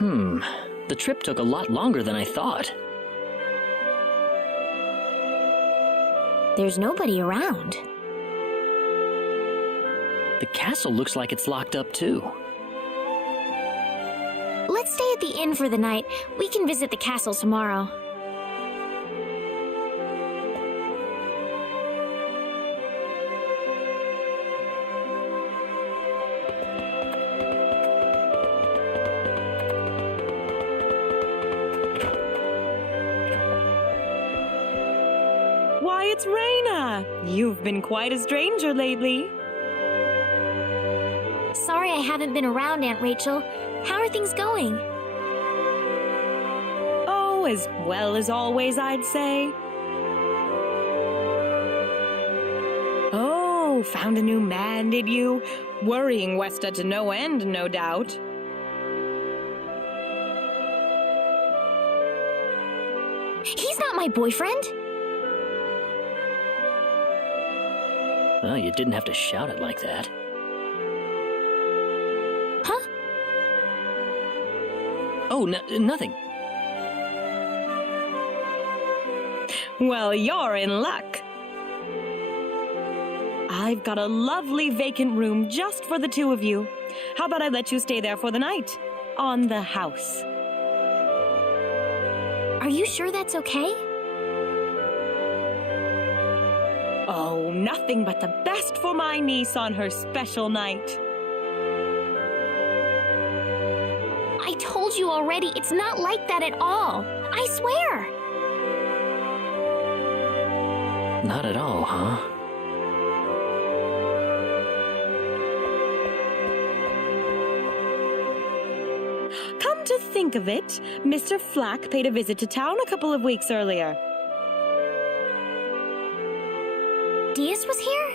The trip took a lot longer than I thought. There's nobody around. The castle looks like it's locked up too. Let's stay at the inn for the night. We can visit the castle tomorrow. Why, it's Reyna! You've been quite a stranger lately. Sorry I haven't been around, Aunt Rachel. How are things going? Oh, as well as always, I'd say. Oh, found a new man, did you? Worrying Westa to no end, no doubt. He's not my boyfriend! Well, you didn't have to shout it like that. Huh? Oh, nothing. Well, you're in luck. I've got a lovely vacant room just for the two of you. How about I let you stay there for the night? On the house. Are you sure that's okay? Oh, nothing but the best for my niece on her special night. I told you already, it's not like that at all. I swear. Not at all, huh? Come to think of it, Mr. Flack paid a visit to town a couple of weeks earlier. Diaz was here?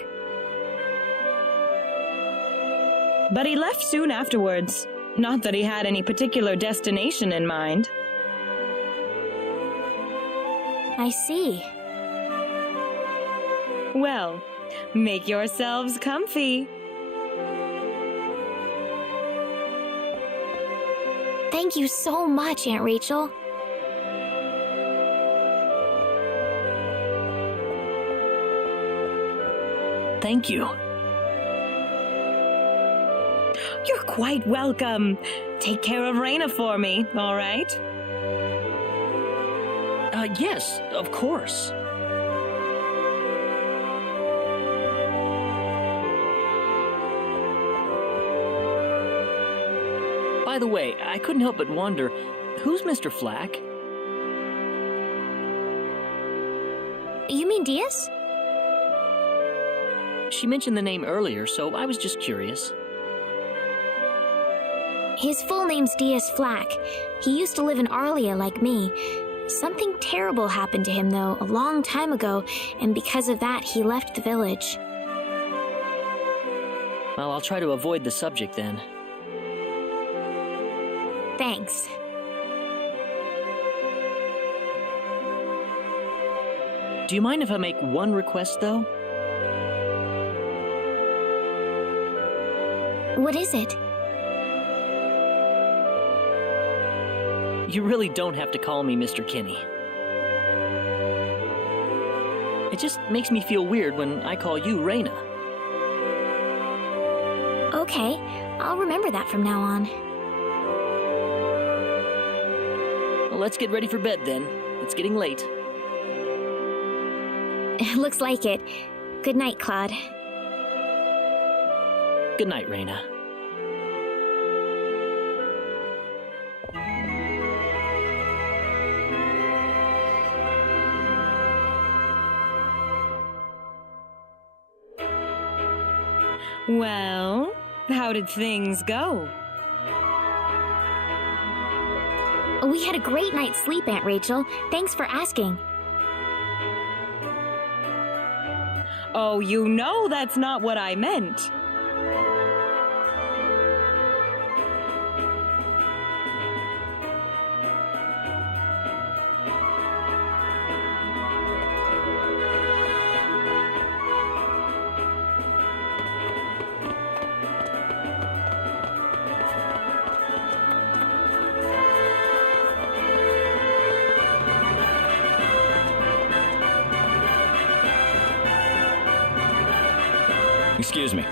But he left soon afterwards. Not that he had any particular destination in mind. I see. Well, make yourselves comfy. Thank you so much, Aunt Rachel. Thank you. You're quite welcome. Take care of Reyna for me, all right? Yes, of course. By the way, I couldn't help but wonder, who's Mr. Flack? You mean Diaz? She mentioned the name earlier, so I was just curious. His full name's Diaz Flack. He used to live in Arlia like me. Something terrible happened to him, though, a long time ago, and because of that, he left the village. Well, I'll try to avoid the subject then. Thanks. Do you mind if I make one request, though? What is it? You really don't have to call me Mr. Kinney. It just makes me feel weird when I call you Reyna. Okay, I'll remember that from now on. Well, let's get ready for bed then. It's getting late. Looks like it. Good night, Claude. Good night, Reyna. Well, how did things go? We had a great night's sleep, Aunt Rachel. Thanks for asking. Oh, you know that's not what I meant. Excuse me.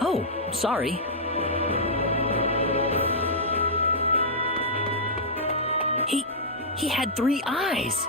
Oh, sorry. He had 3 eyes.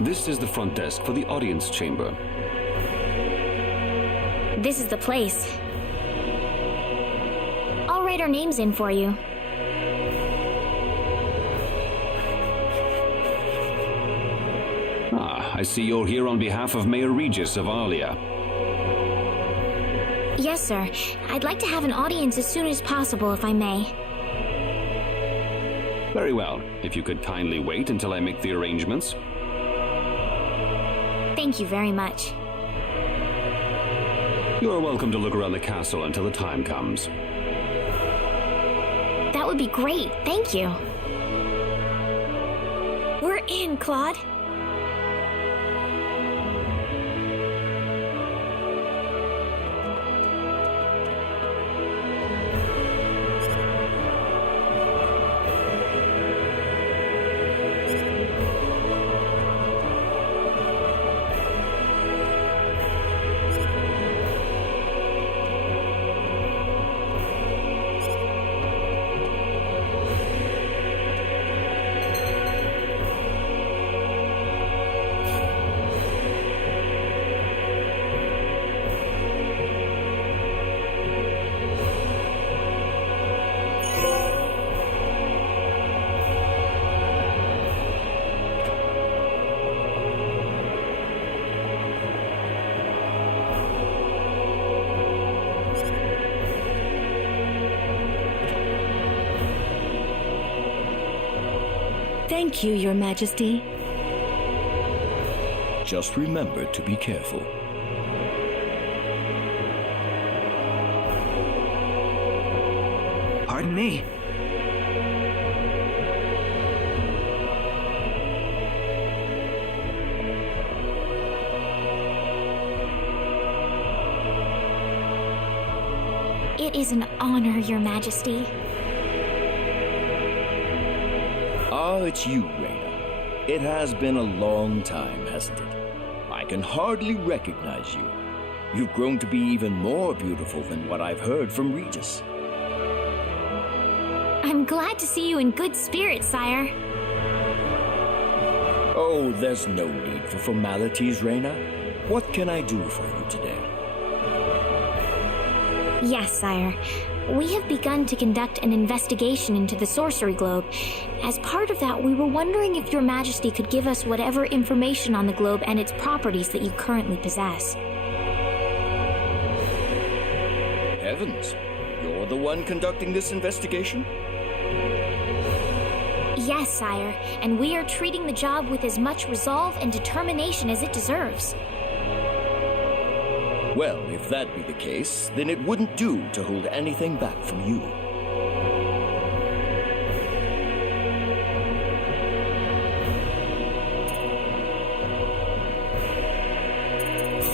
This is the front desk for the audience chamber. This is the place. I'll write our names in for you. Ah, I see you're here on behalf of Mayor Regis of Alia. Yes, sir. I'd like to have an audience as soon as possible, if I may. Very well. If you could kindly wait until I make the arrangements. Thank you very much. You are welcome to look around the castle until the time comes. That would be great. Thank you. We're in, Claude. Thank you, Your Majesty. Just remember to be careful. Pardon me. It is an honor, Your Majesty. Ah, it's you, Reyna. It has been a long time, hasn't it? I can hardly recognize you. You've grown to be even more beautiful than what I've heard from Regis. I'm glad to see you in good spirits, sire. Oh, there's no need for formalities, Reyna. What can I do for you today? Yes, sire. We have begun to conduct an investigation into the sorcery globe. As part of that, we were wondering if Your Majesty could give us whatever information on the globe and its properties that you currently possess. Heavens, you're the one conducting this investigation? Yes, sire, and we are treating the job with as much resolve and determination as it deserves. Well, if that be the case, then it wouldn't do to hold anything back from you.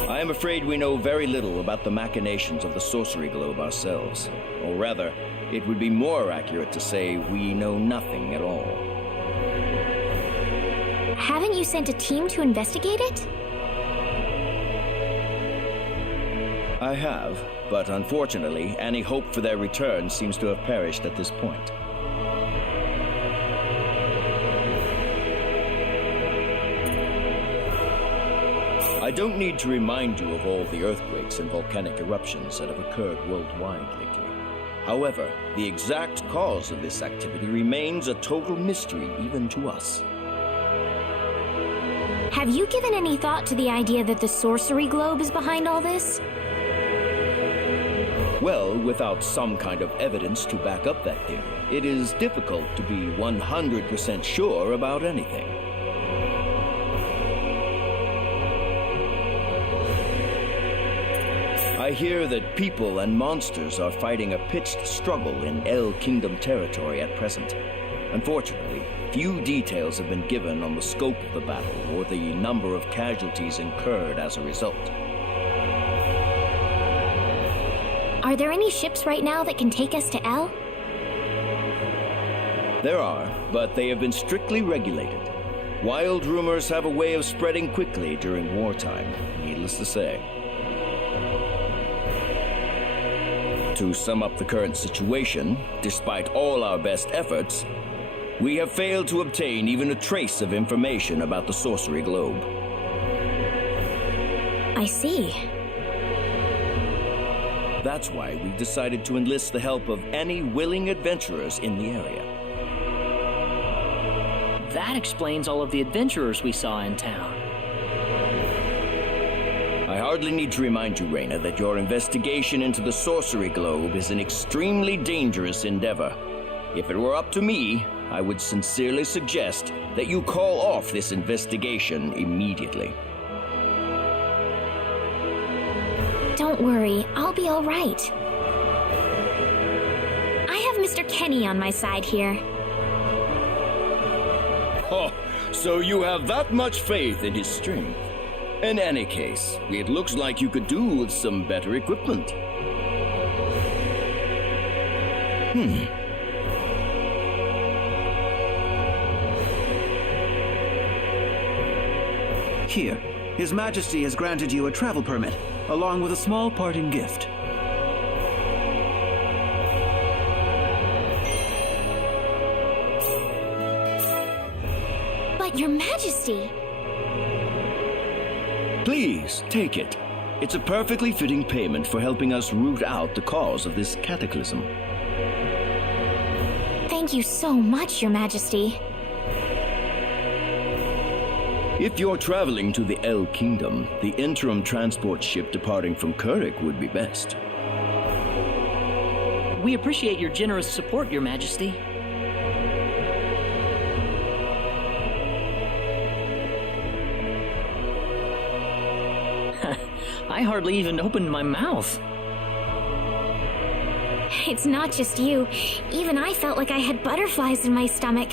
I am afraid we know very little about the machinations of the sorcery globe ourselves. Or rather, it would be more accurate to say we know nothing at all. Haven't you sent a team to investigate it? I have, but unfortunately, any hope for their return seems to have perished at this point. I don't need to remind you of all the earthquakes and volcanic eruptions that have occurred worldwide lately. However, the exact cause of this activity remains a total mystery even to us. Have you given any thought to the idea that the sorcery globe is behind all this? Well, without some kind of evidence to back up that theory, it is difficult to be 100% sure about anything. I hear that people and monsters are fighting a pitched struggle in El Kingdom territory at present. Unfortunately, few details have been given on the scope of the battle or the number of casualties incurred as a result. Are there any ships right now that can take us to El? There are, but they have been strictly regulated. Wild rumors have a way of spreading quickly during wartime, needless to say. To sum up the current situation, despite all our best efforts, we have failed to obtain even a trace of information about the sorcery globe. I see. That's why we decided to enlist the help of any willing adventurers in the area. That explains all of the adventurers we saw in town. I hardly need to remind you, Reyna, that your investigation into the sorcery globe is an extremely dangerous endeavor. If it were up to me, I would sincerely suggest that you call off this investigation immediately. Don't worry, I'll be all right. I have Mr. Kenny on my side here. Oh, so you have that much faith in his strength. In any case, it looks like you could do with some better equipment. Here, His Majesty has granted you a travel permit, along with a small parting gift. But Your Majesty! Please, take it. It's a perfectly fitting payment for helping us root out the cause of this cataclysm. Thank you so much, Your Majesty. If you're traveling to the El Kingdom, the interim transport ship departing from Kurik would be best. We appreciate your generous support, Your Majesty. I hardly even opened my mouth. It's not just you. Even I felt like I had butterflies in my stomach.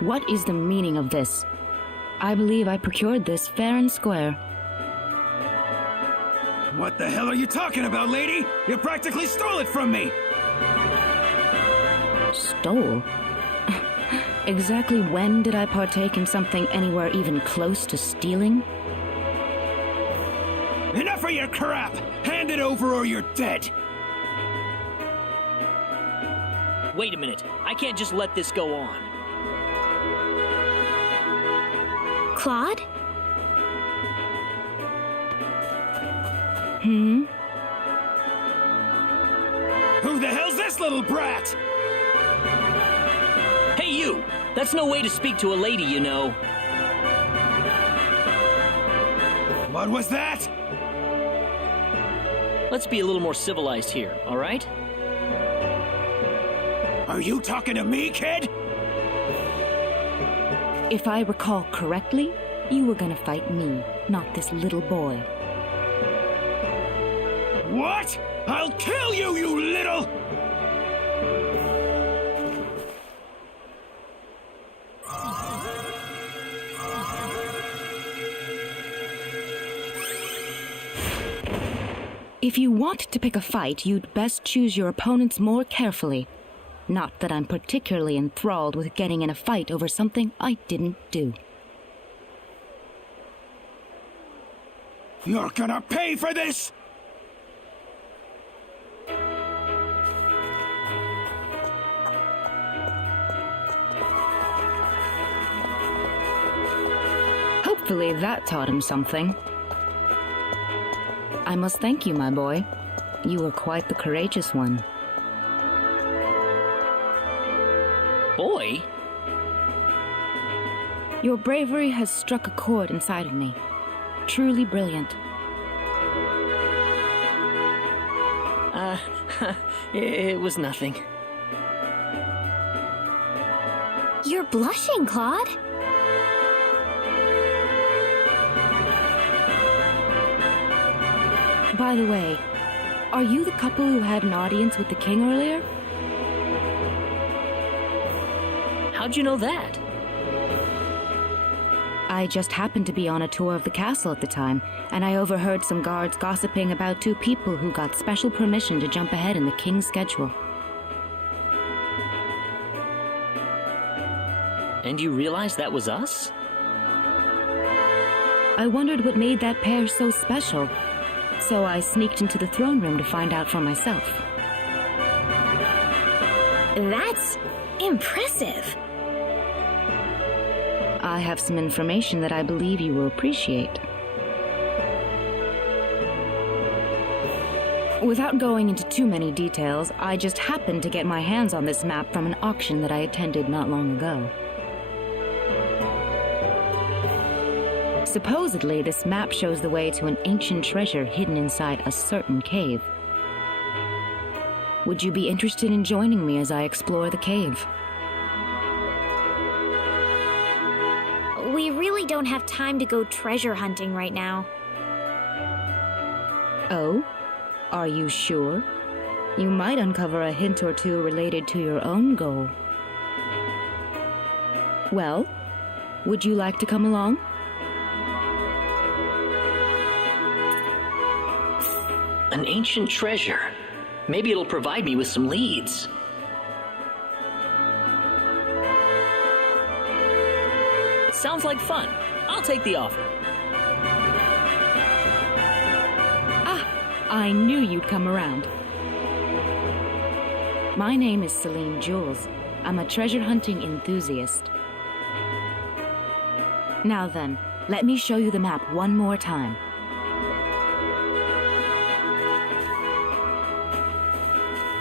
What is the meaning of this? I believe I procured this fair and square. What the hell are you talking about, lady? You practically stole it from me! Stole? Exactly when did I partake in something anywhere even close to stealing? Enough of your crap! Hand it over or you're dead! Wait a minute. I can't just let this go on. Claude? Who the hell's this little brat? Hey, you! That's no way to speak to a lady, you know. What was that? Let's be a little more civilized here, all right? Are you talking to me, kid? If I recall correctly, you were gonna fight me, not this little boy. What? I'll kill you, you little... If you want to pick a fight, you'd best choose your opponents more carefully. Not that I'm particularly enthralled with getting in a fight over something I didn't do. You're gonna pay for this! Hopefully that taught him something. I must thank you, my boy. You were quite the courageous one. Boy? Your bravery has struck a chord inside of me. Truly brilliant. It was nothing. You're blushing, Claude. By the way, are you the couple who had an audience with the king earlier? How'd you know that? I just happened to be on a tour of the castle at the time, and I overheard some guards gossiping about two people who got special permission to jump ahead in the king's schedule. And you realized that was us? I wondered what made that pair so special, so I sneaked into the throne room to find out for myself. That's impressive. I have some information that I believe you will appreciate. Without going into too many details, I just happened to get my hands on this map from an auction that I attended not long ago. Supposedly, this map shows the way to an ancient treasure hidden inside a certain cave. Would you be interested in joining me as I explore the cave? We really don't have time to go treasure hunting right now. Oh? Are you sure? You might uncover a hint or two related to your own goal. Well, would you like to come along? An ancient treasure. Maybe it'll provide me with some leads. Sounds like fun. I'll take the offer. I knew you'd come around. My name is Celine Jules. I'm a treasure hunting enthusiast. Now then, let me show you the map one more time.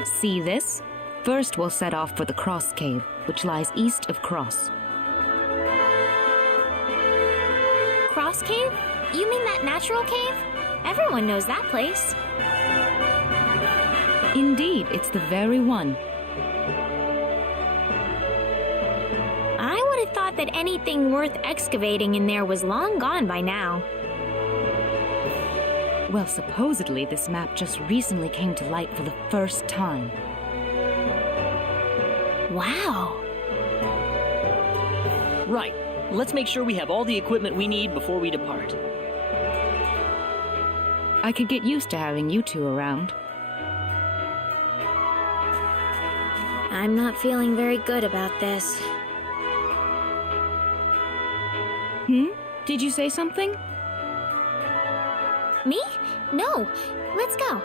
See this? First we'll set off for the Krosse Cave, which lies east of Krosse. Krosse Cave? You mean that natural cave? Everyone knows that place. Indeed, it's the very one. I would have thought that anything worth excavating in there was long gone by now. Well, supposedly this map just recently came to light for the first time. Wow. Right. Let's make sure we have all the equipment we need before we depart. I could get used to having you two around. I'm not feeling very good about this. Did you say something? Me? No. Let's go.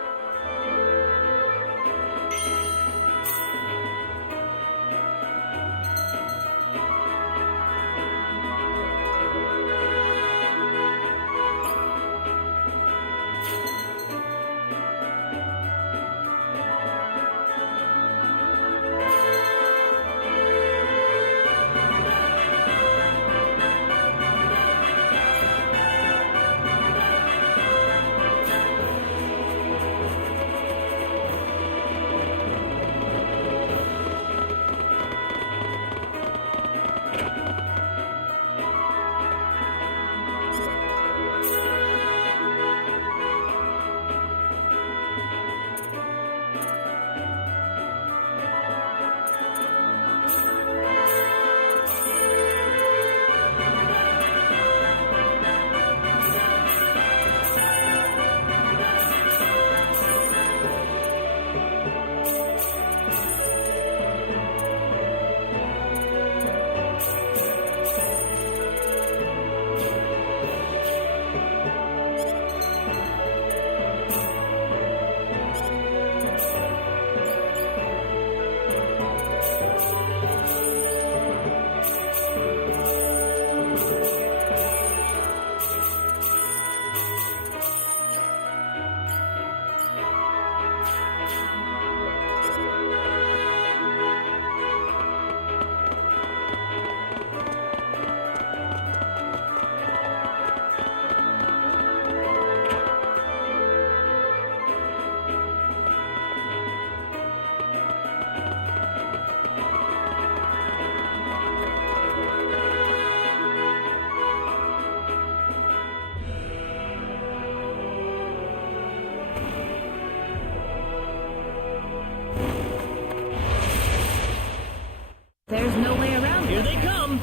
There's no way around Here it. they come!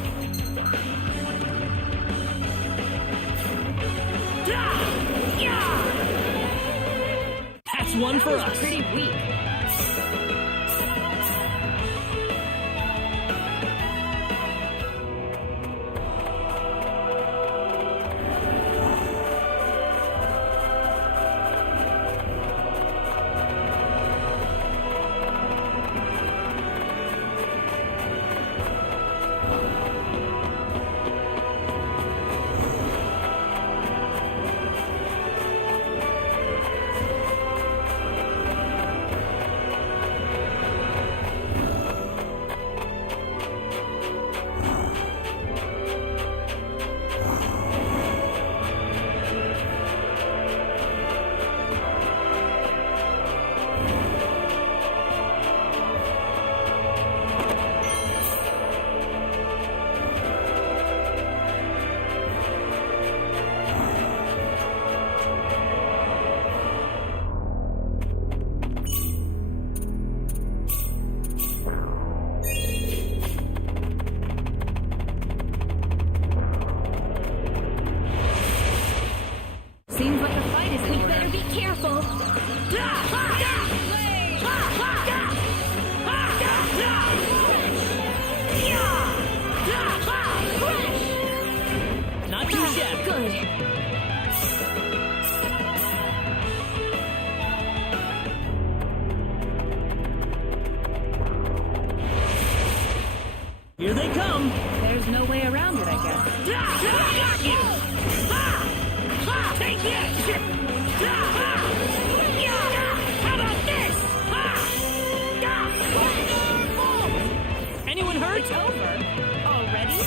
That's one for us. Pretty weak. Seems like a fight is We better be careful. Not too shabby. Good. Here they come! There's no way around it, I guess. Got you! Take this! How about this? Anyone hurt? It's over. Already?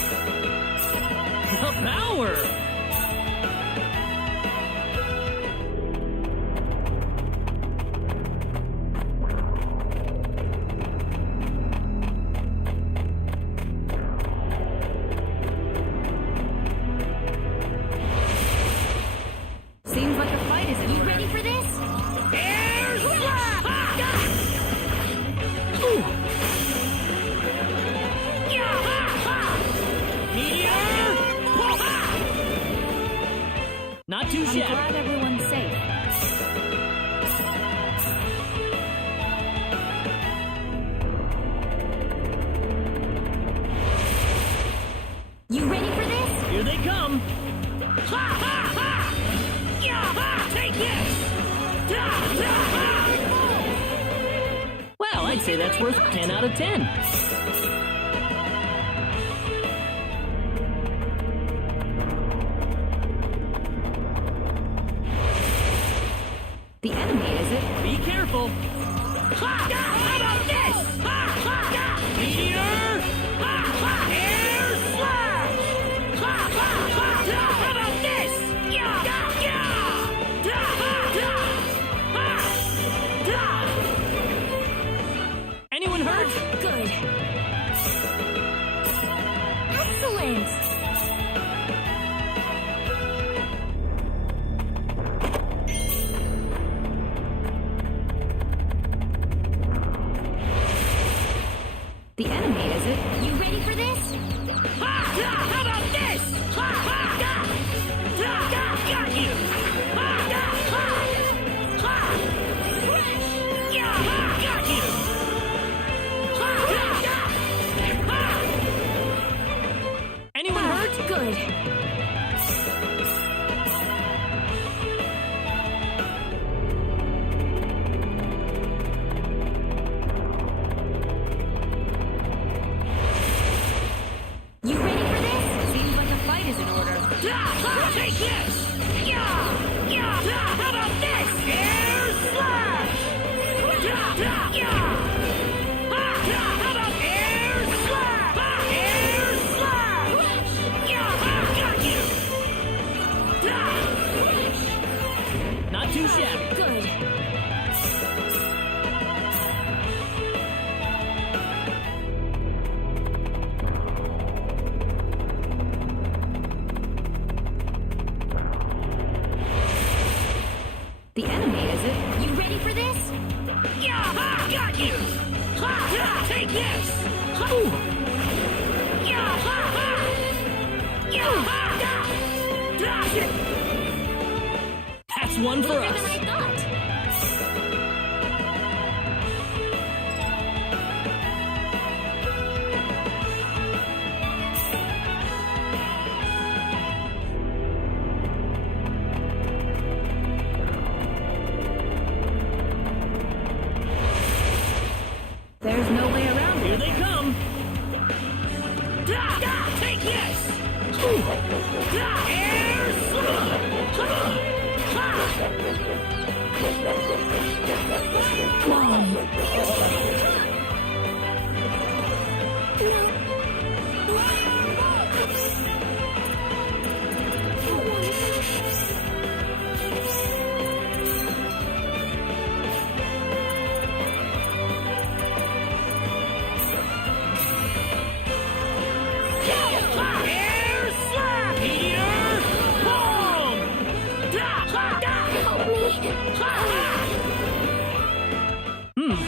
The power! Seems like a fight is in You order. ready for this? Air slap! Ooh. Meteor! Not too I'm shabby. glad everyone's safe. You ready for this? Here they come. Take this! Well, I'd say that's worth 10 out of 10. The enemy, is it? Be careful. How about this? Meteor! Air slash! How about this? Anyone hurt? Good. Excellent. The enemy, is it? You ready for this? How about this? Got you! Got you! Anyone hurt? Good. You ready for this? Seems like a fight is in order. Take this! How about this? Air slash! How about air slap? Air slap! Got you! Not too shabby. Good. The enemy, is it? You ready for this? Got you! Take this! That's one for us. Than I thought. There's no way around Here it. they come. Take this. Air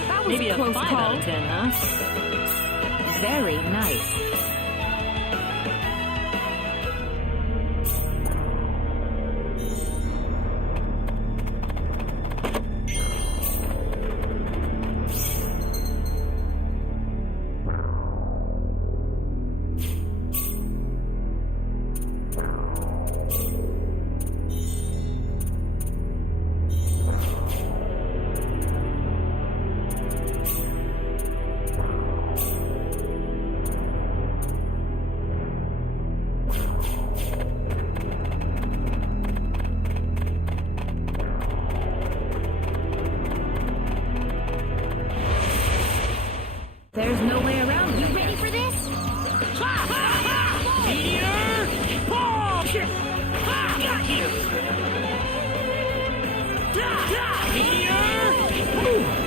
That was Maybe a close 5 call. out of 10, huh? Very nice. There's no way around You it. ready for this? Meteor! Ball! Got you! Meteor!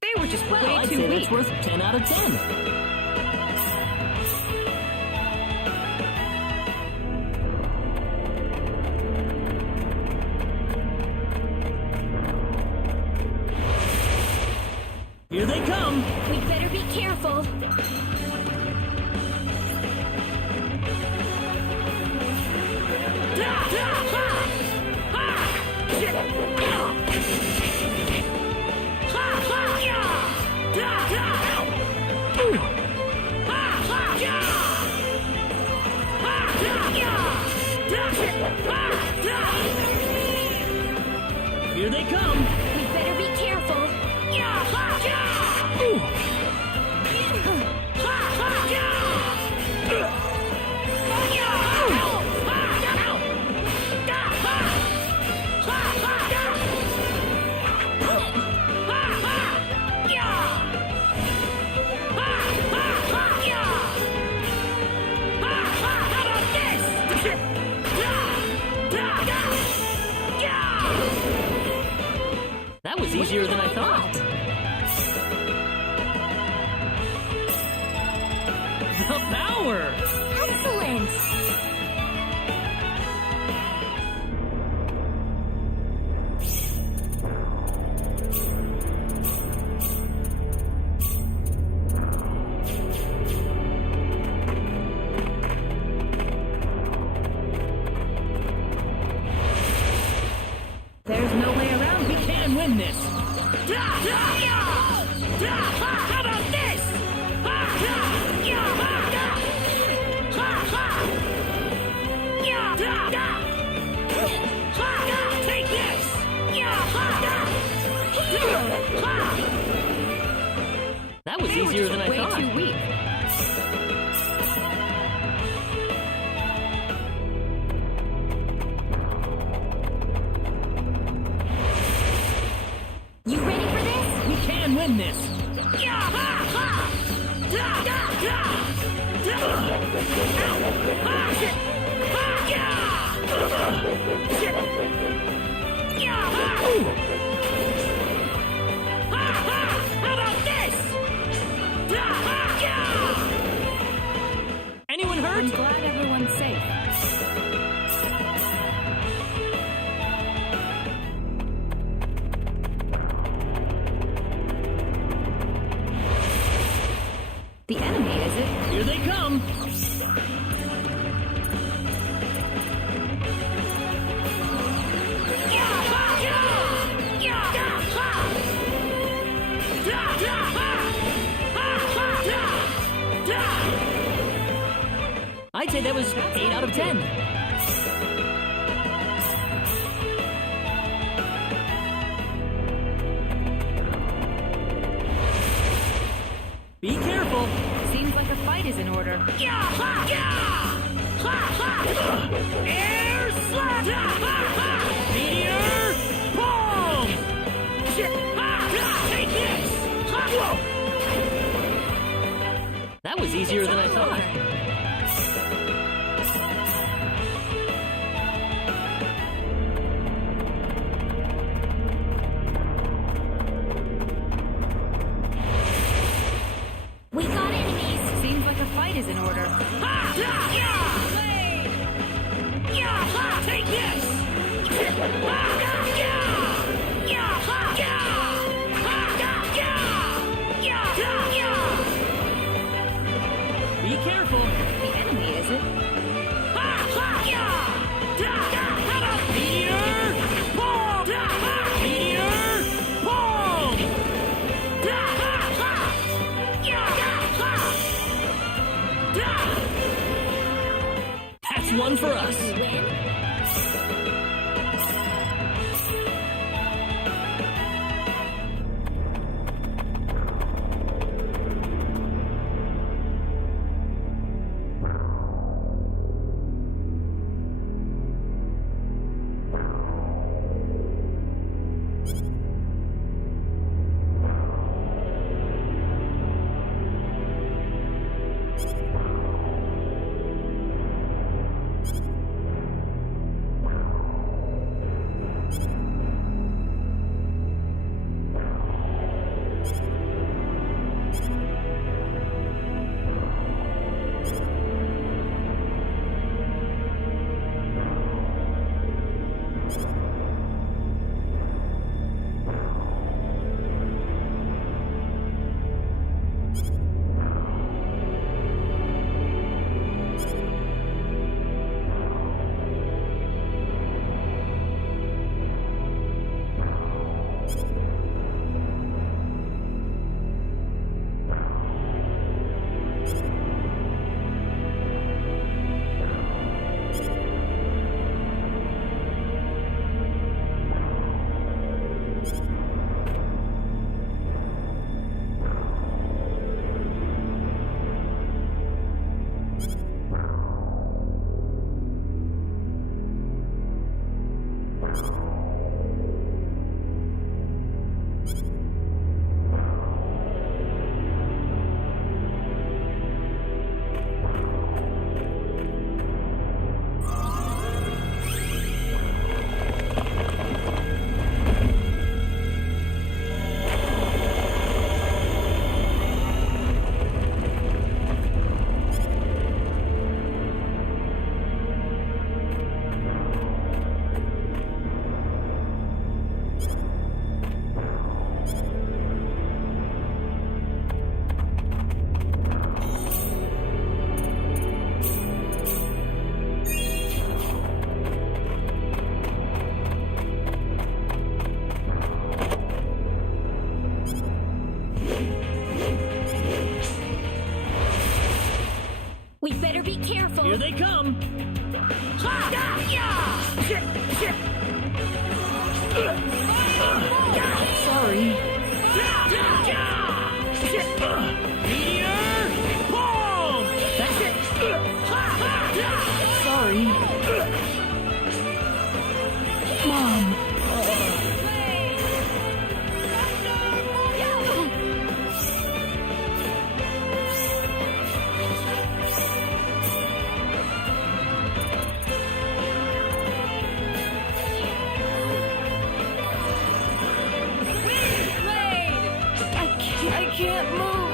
They were just Well, way I'd too say weak. that's worth 10 out of 10. Here they come! We'd better be careful. Here they come! We'd better be careful. That was easier than I thought. The power! Excellent! There's no way around We it. can win this! How about this? Take this! That was They were easier just than I way thought. too weak. You ready for this? We can win this! How about this? Anyone I'm hurt? glad everyone's safe. was 8 out of 10. Be careful. Seems like a fight is in order. Air slap! Meteor palm! Take this! That was easier than I thought. We got enemies. Seems like a fight is in order. Take this! Be careful! The enemy, is it? Meteor palm! Meteor palm! That's one for us. We win? We'd better be careful. Here they come. Sorry. Meteor palm! That's it. Sorry. Mom. I can't move.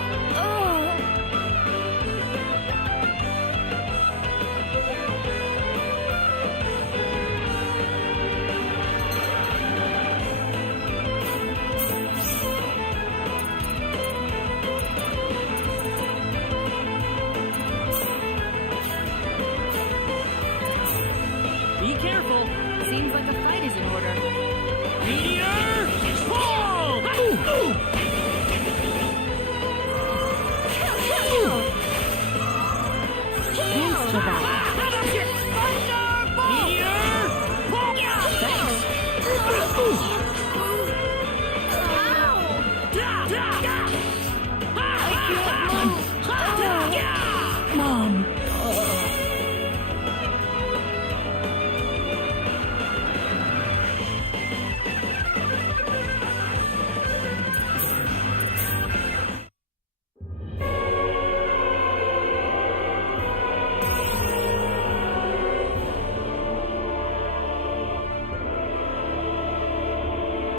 Be careful. Seems like a fight is in order. Meteor palm!